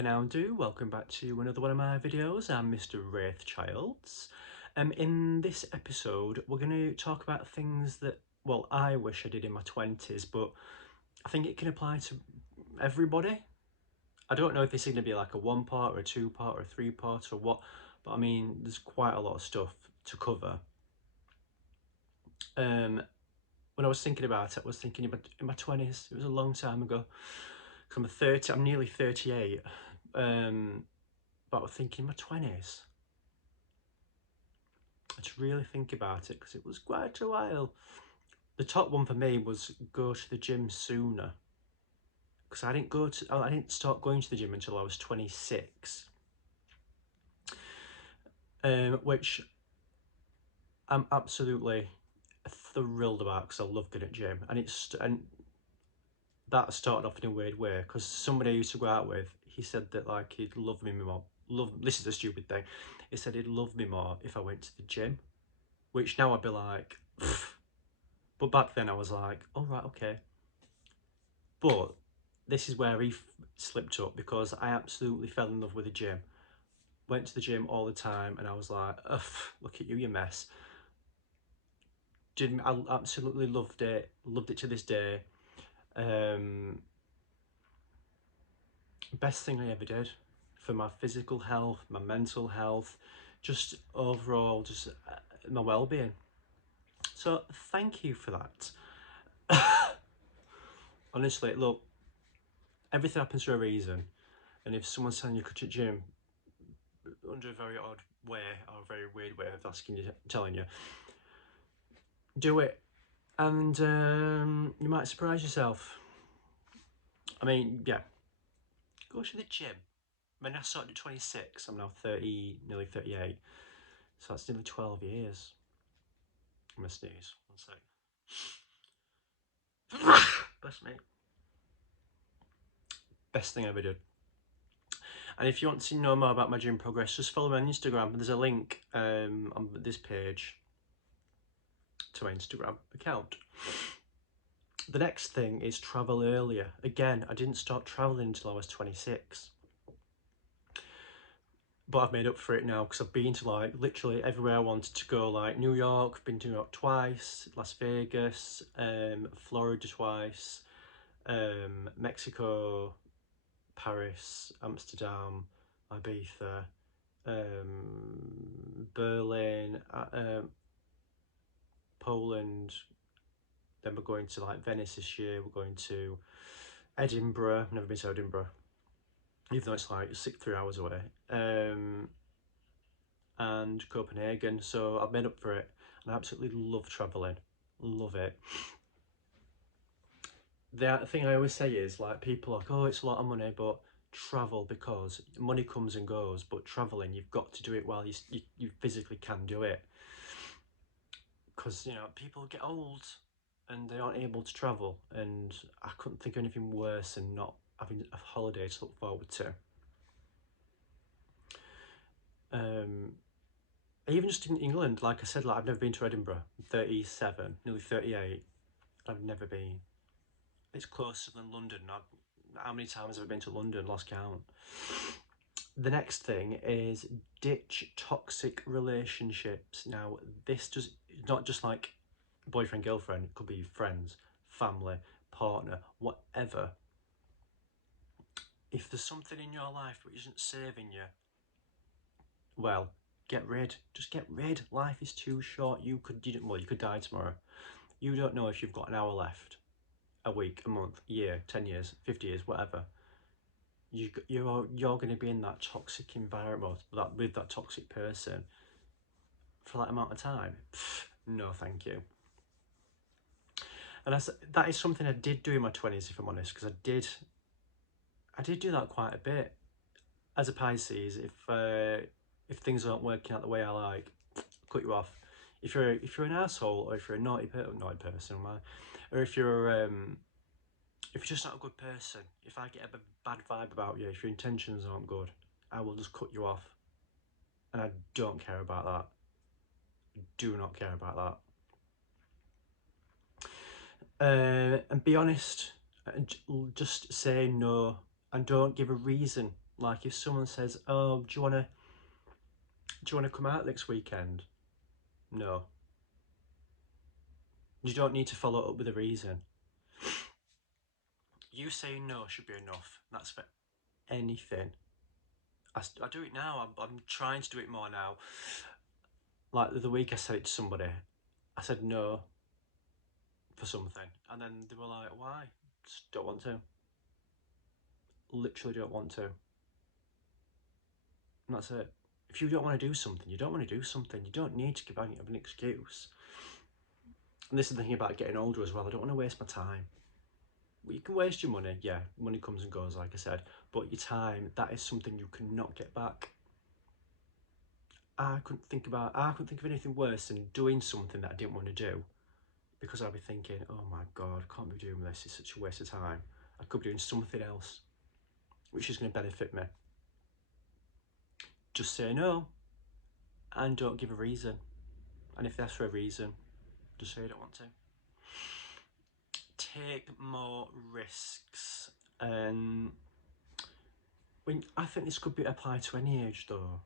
And how do? Welcome back to another one of my videos. I'm Mr. Wraithchilds. In this episode, we're going to talk about things that, well, I wish I did in my 20s, but I think it can apply to everybody. I don't know if this is going to be like a one part or a two part or a three part or what, but I mean, there's quite a lot of stuff to cover. When I was thinking about it, I was thinking in my 20s, it was a long time ago. Because I'm nearly 38. But I was thinking in my 20s. To really think about it because it was quite a while. The top one for me was go to the gym sooner because I didn't start going to the gym until I was 26, which I'm absolutely thrilled about because I love going to gym, and that started off in a weird way because somebody I used to go out with, he said that like he'd love me more. This is a stupid thing. He said he'd love me more if I went to the gym, which now I'd be like. Pfft. But back then I was like, all right, okay. But this is where he slipped up because I absolutely fell in love with the gym. Went to the gym all the time and I was like, ugh, look at you, you mess. I absolutely loved it to this day. Best thing I ever did for my physical health, my mental health, just overall, just my well-being. So thank you for that. Honestly, look, everything happens for a reason. And if someone's telling you to gym under a very odd way or a very weird way of telling you, do it, and you might surprise yourself. I mean, yeah, go to the gym. I mean, I started at 26. I'm now 30, nearly 38. So that's nearly 12 years. I'm gonna sneeze. One sec. Bless me. Best thing I ever did. And if you want to know more about my gym progress, just follow me on Instagram. There's a link on this page to my Instagram account. The next thing is travel earlier. Again, I didn't start traveling until I was 26. But I've made up for it now because I've been to like literally everywhere I wanted to go, like New York, I've been to New York twice, Las Vegas, Florida twice, Mexico, Paris, Amsterdam, Ibiza, Berlin, Poland. Then we're going to like Venice this year. We're going to Edinburgh. I've never been to Edinburgh, even though it's like 3 hours away. And Copenhagen. So I've made up for it, and I absolutely love traveling. Love it. The thing I always say is like people are like, oh, it's a lot of money, but travel, because money comes and goes, but traveling, you've got to do it while you physically can do it. Because you know people get old and they aren't able to travel, and I couldn't think of anything worse than not having a holiday to look forward to. Even just in England, like I said, like I've never been to Edinburgh. I'm 37, nearly 38. I've never been. It's closer than London. How many times have I been to London? Lost count. The next thing is ditch toxic relationships. Now, this does not just like boyfriend, girlfriend, it could be friends, family, partner, whatever. If there's something in your life which isn't serving you, well, get rid. Just get rid. Life is too short. You could die tomorrow. You don't know if you've got an hour left, a week, a month, a year, 10 years, 50 years, whatever. You're going to be in that toxic environment, with that toxic person for that amount of time. Pfft, no, thank you. And that is something I did do in my 20s, if I'm honest, because I did do that quite a bit. As a Pisces, if things aren't working out the way I like, cut you off. If you're an asshole, or if you're a naughty person, or if you're just not a good person, if I get a bad vibe about you, if your intentions aren't good, I will just cut you off. And I don't care about that. I do not care about that. And be honest, and just say no, and don't give a reason. Like if someone says, "Oh, do you wanna come out next weekend?" No. You don't need to follow up with a reason. You saying no should be enough. That's for anything. I do it now. I'm trying to do it more now. Like the other week, I said it to somebody. I said no for something, and then they were like, "Why?" Just don't want to. Literally don't want to. And that's it. If you don't want to do something, you don't want to do something. You don't need to give out an excuse. And this is the thing about getting older as well. I don't want to waste my time. Well, you can waste your money. Yeah, money comes and goes, like I said. But your time, that is something you cannot get back. I couldn't think of anything worse than doing something that I didn't want to do, because I'd be thinking, oh my God, I can't be doing this. It's such a waste of time. I could be doing something else, which is going to benefit me. Just say no and don't give a reason. And if that's for a reason, just say I don't want to. Take more risks. I think this could be applied to any age though.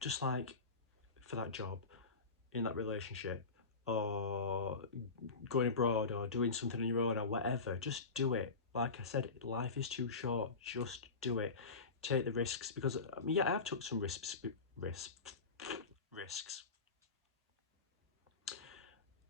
Just like for that job, in that relationship, or going abroad, or doing something on your own, or whatever. Just do it. Like I said, life is too short. Just do it. Take the risks, because I mean, yeah, I've took some risks,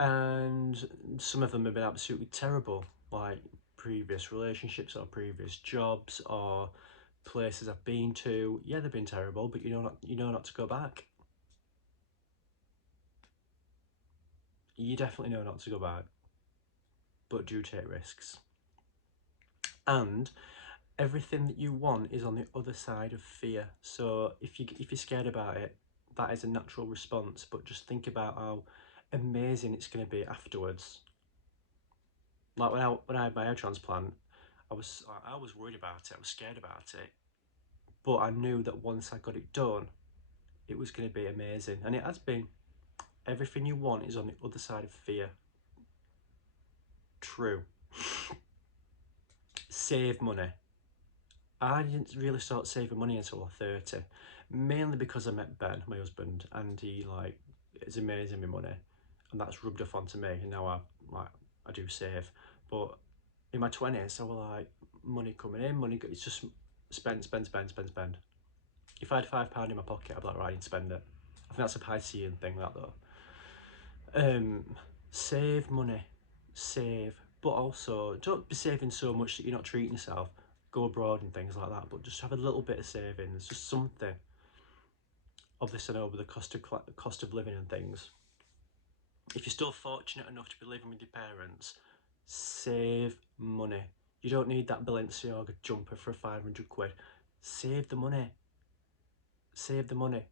and some of them have been absolutely terrible, like previous relationships or previous jobs or places I've been to. Yeah, they've been terrible, but you know not to go back. You definitely know not to go back, but do take risks. And everything that you want is on the other side of fear. So if you're scared about it, that is a natural response. But just think about how amazing it's going to be afterwards. Like when I had my hair transplant, I was worried about it. I was scared about it, but I knew that once I got it done, it was going to be amazing, and it has been. Everything you want is on the other side of fear. True. Save money. I didn't really start saving money until I was 30, mainly because I met Ben, my husband, and he is amazing with money, and that's rubbed off onto me. And now I do save, but in my 20s I was like, money coming in, it's just spend, spend, spend, spend, spend. If I had £5 in my pocket, I'd be like, right, I need to spend it. I think that's a Piscean thing, that though. Save money, save, but also don't be saving so much that you're not treating yourself. Go abroad and things like that, but just have a little bit of savings, just something. Obviously, I know with the cost of living and things. If you're still fortunate enough to be living with your parents, save money. You don't need that Balenciaga jumper for 500 quid. Save the money. Save the money.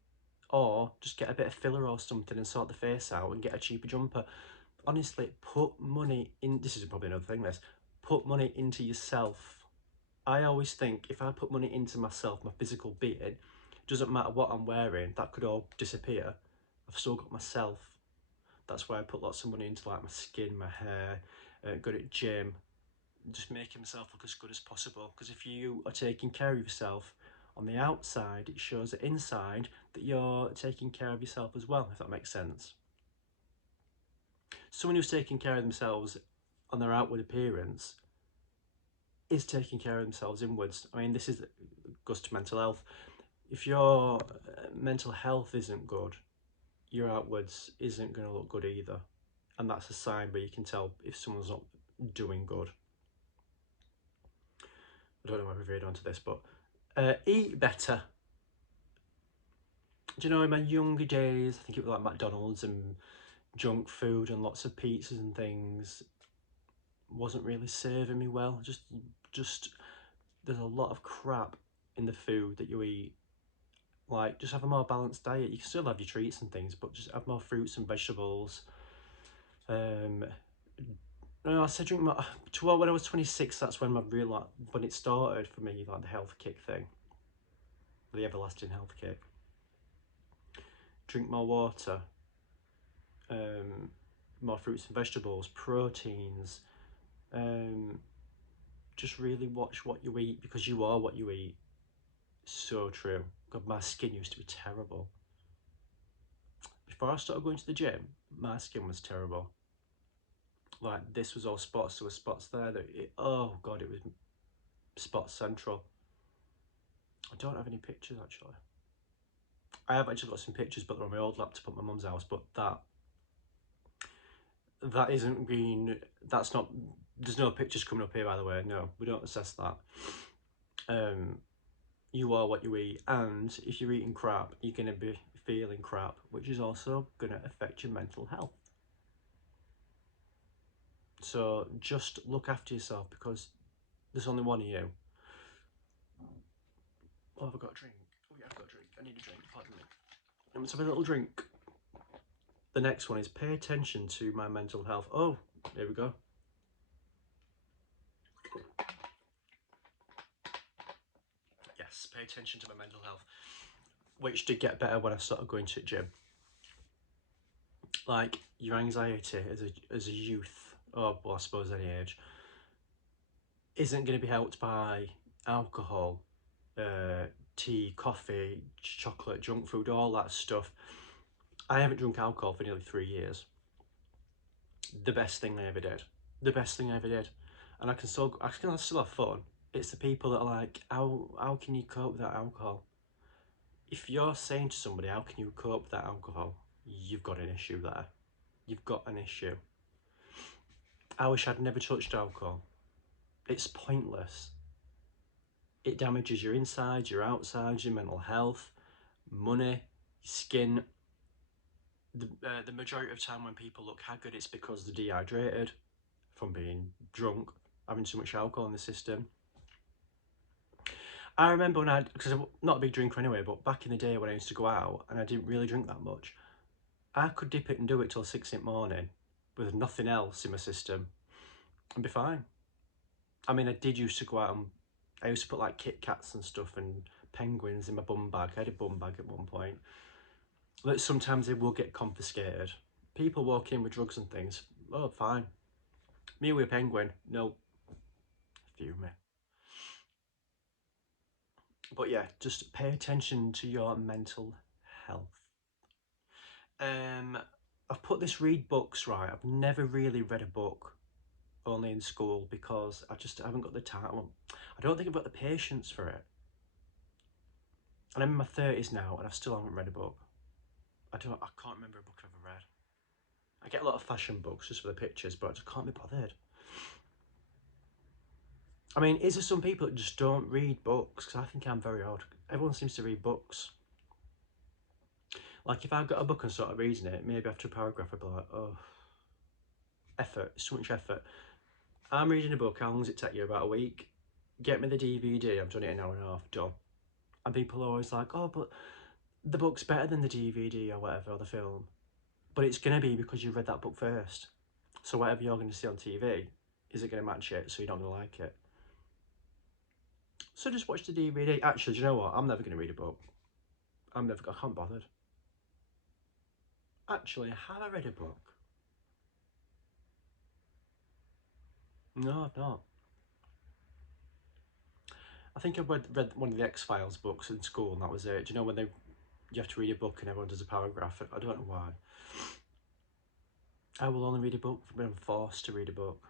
Or just get a bit of filler or something and sort the face out and get a cheaper jumper. Honestly, put money in. This is probably another thing. Put money into yourself. I always think if I put money into myself, my physical being, doesn't matter what I'm wearing, that could all disappear. I've still got myself. That's why I put lots of money into like my skin, my hair, good at gym, just making myself look as good as possible. Because if you are taking care of yourself on the outside, it shows that inside that you're taking care of yourself as well, if that makes sense. Someone who's taking care of themselves on their outward appearance is taking care of themselves inwards. I mean, this goes to mental health. If your mental health isn't good, your outwards isn't going to look good either. And that's a sign where you can tell if someone's not doing good. I don't know why we've veered onto this, but eat better. Do you know, in my younger days, I think it was like McDonald's and junk food and lots of pizzas and things wasn't really serving me well. Just there's a lot of crap in the food that you eat. Like, just have a more balanced diet. You can still have your treats and things, but just have more fruits and vegetables. No, I said drink more. When I was 26, that's when when it started for me, like the health kick thing, the everlasting health kick. Drink more water, more fruits and vegetables, proteins, Just really watch what you eat, because you are what you eat. So true. God, my skin used to be terrible. Before I started going to the gym, my skin was terrible. Like, this was all spots, there were spots there that oh god, it was spot central. I don't have any pictures actually. I have actually got some pictures, but they're on my old laptop at my mum's house. But that isn't being. That's not. There's no pictures coming up here, by the way. No, we don't assess that. You are what you eat, and if you're eating crap, you're gonna be feeling crap, which is also gonna affect your mental health. So just look after yourself, because there's only one of you. Oh, I've got a drink. Oh yeah, I've got a drink. I need a drink. Pardon me. Let's have a little drink. The next one is pay attention to my mental health. Oh, there we go. Yes, pay attention to my mental health, which did get better when I started going to the gym. Like, your anxiety as a youth, or well, I suppose any age, isn't going to be helped by alcohol, tea, coffee, chocolate, junk food, all that stuff. I haven't drunk alcohol for nearly 3 years. The best thing I ever did. The best thing I ever did. And I can still have fun. It's the people that are like, how can you cope with that alcohol? If you're saying to somebody, how can you cope with that alcohol? You've got an issue there. You've got an issue. I wish I'd never touched alcohol. It's pointless. It damages your insides, your outsides, your mental health, money, skin. The majority of time when people look haggard, it's because they're dehydrated from being drunk, having too much alcohol in the system. I remember when because I'm not a big drinker anyway, but back in the day when I used to go out and I didn't really drink that much, I could dip it and do it till 6 in the morning with nothing else in my system and be fine. I mean, I did used to go out and I used to put like Kit Kats and stuff and penguins in my bum bag. I had a bum bag at one point. But sometimes they will get confiscated. People walk in with drugs and things. Oh, fine. Me with a penguin, no. Phew me. But yeah, just pay attention to your mental health. I've put this read books, right. I've never really read a book, only in school, because I haven't got the time. I don't think I've got the patience for it. And I'm in my 30s now and I still haven't read a book. I can't remember a book I've ever read. I get a lot of fashion books just for the pictures, but I just can't be bothered. I mean, is there some people that just don't read books? Because I think I'm very odd. Everyone seems to read books. Like, if I got a book and started reading it, maybe after a paragraph I'd be like, oh, effort, it's too much effort. I'm reading a book, how long does it take you? About a week? Get me the DVD, I've done it in an hour and a half, done. And people are always like, oh, but the book's better than the DVD or whatever, or the film. But it's going to be because you read that book first. So whatever you're going to see on TV, is it going to match it? So you're not going to like it. So just watch the DVD. Actually, do you know what? I'm never going to read a book. I can't bother. Actually, have I read a book? No, I've not. I think I read one of the X-Files books in school, and that was it. Do you know when you have to read a book and everyone does a paragraph? I don't know why. I will only read a book when I'm forced to read a book.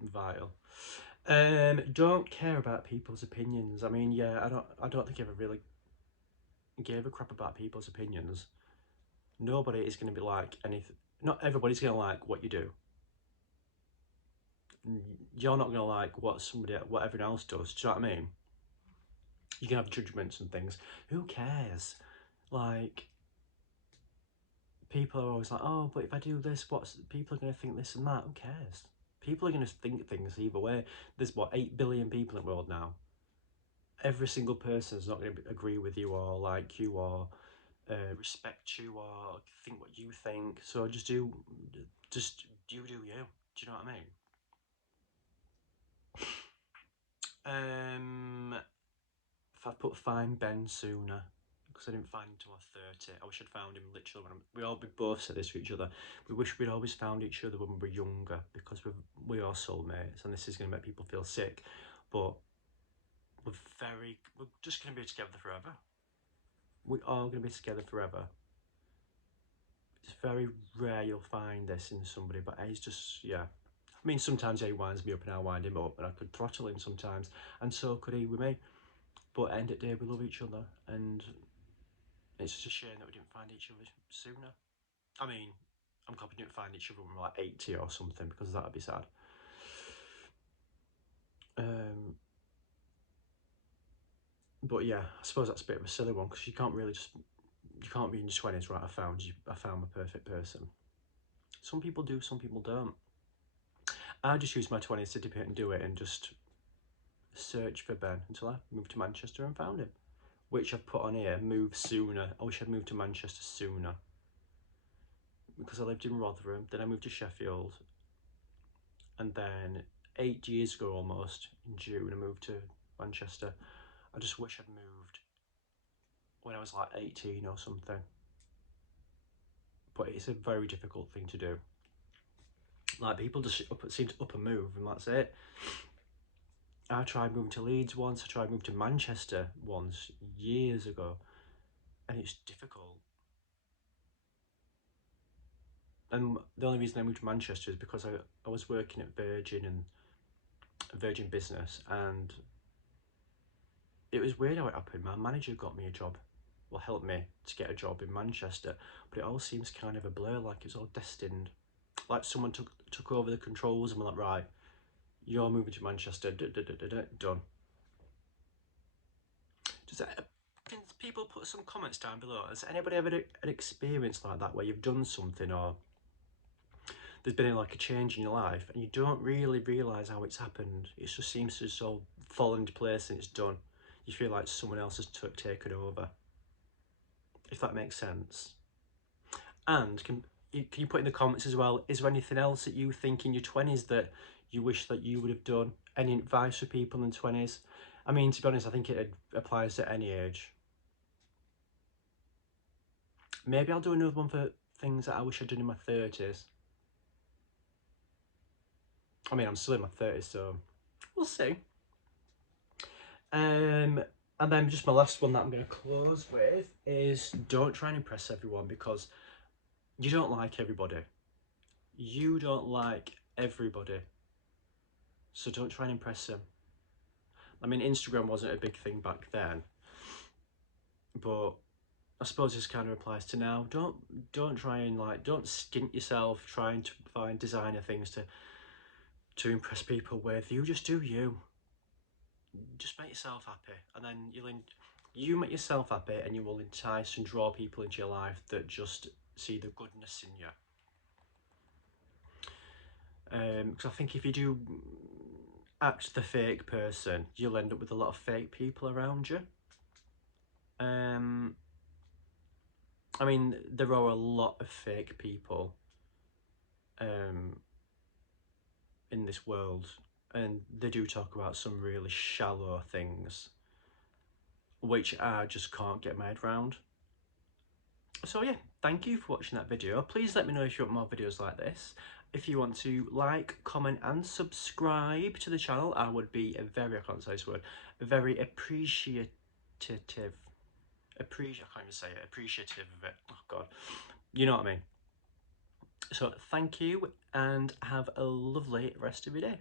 Vital. Don't care about people's opinions. I mean, yeah, I don't think I ever really gave a crap about people's opinions. Nobody is going to be like anything. Not everybody's going to like what you do. You're not going to like what everyone else does. Do you know what I mean? You can have judgments and things. Who cares? Like, people are always like, oh, but if I do this, people are going to think this and that. Who cares? People are going to think things either way. There's 8 billion people in the world now. Every single person is not going to agree with you or like you or respect you or think what you think. So just you do you. Do you know what I mean? If I put find Ben sooner, because I didn't find him until I was 30. I wish I'd found him literally when we both said this to each other. We wish we'd always found each other when we were younger, because we are soulmates, and this is going to make people feel sick, but we're just going to be together forever. We are going to be together forever. It's very rare you'll find this in somebody, but he's just, yeah. I mean, sometimes he winds me up and I wind him up, and I could throttle him sometimes, and so could he with me. But at the end of the day, we love each other, and it's just a shame that we didn't find each other sooner. I mean, I'm glad we didn't find each other when we were like 80 or something, because that would be sad. But yeah, I suppose that's a bit of a silly one, because you can't be in your 20s, right, I found my perfect person. Some people do, some people don't. I just used my 20s to dip it and do it, and just search for Ben until I moved to Manchester and found him. Which I've put on here, move sooner. I wish I'd moved to Manchester sooner, because I lived in Rotherham, then I moved to Sheffield, and then 8 years ago almost, in June, I moved to Manchester. I just wish I'd moved when I was like 18 or something. But it's a very difficult thing to do. Like, people just seem to up and move, and that's it. I tried moving to Leeds once, I tried moving to Manchester once, years ago, and it's difficult. And the only reason I moved to Manchester is because I was working at Virgin Business, and it was weird how it happened. My manager got me a job, well, helped me to get a job in Manchester, but it all seems kind of a blur, like it's all destined. Like someone took over the controls and were like, right, you're moving to Manchester, done. Can people put some comments down below? Has anybody ever had an experience like that, where you've done something, or there's been like a change in your life, and you don't really realise how it's happened? It just seems to just all fall into place and it's done. You feel like someone else has taken over, if that makes sense. And can you put in the comments as well, is there anything else that you think in your 20s that you wish that you would have done? Any advice for people in 20s? I mean, to be honest, I think it applies to any age. Maybe I'll do another one for things that I wish I'd done in my 30s. I mean, I'm still in my 30s, so we'll see. And then just my last one that I'm going to close with is, don't try and impress everyone, because you don't like everybody. You don't like everybody. So don't try and impress them. I mean, Instagram wasn't a big thing back then, but I suppose this kind of applies to now. Don't try and don't stint yourself trying to find designer things to impress people with. You just do you. Just make yourself happy, and then you make yourself happy, and you will entice and draw people into your life that just see the goodness in you. Because I think if you do act the fake person, you'll end up with a lot of fake people around you. I mean, there are a lot of fake people in this world, and they do talk about some really shallow things, which I just can't get my head around. So yeah, thank you for watching that video. Please let me know if you want more videos like this. If you want to like, comment and subscribe to the channel, I would be I can't say this word, very appreciative. I can't even say it, appreciative of it. Oh God, you know what I mean. So thank you, and have a lovely rest of your day.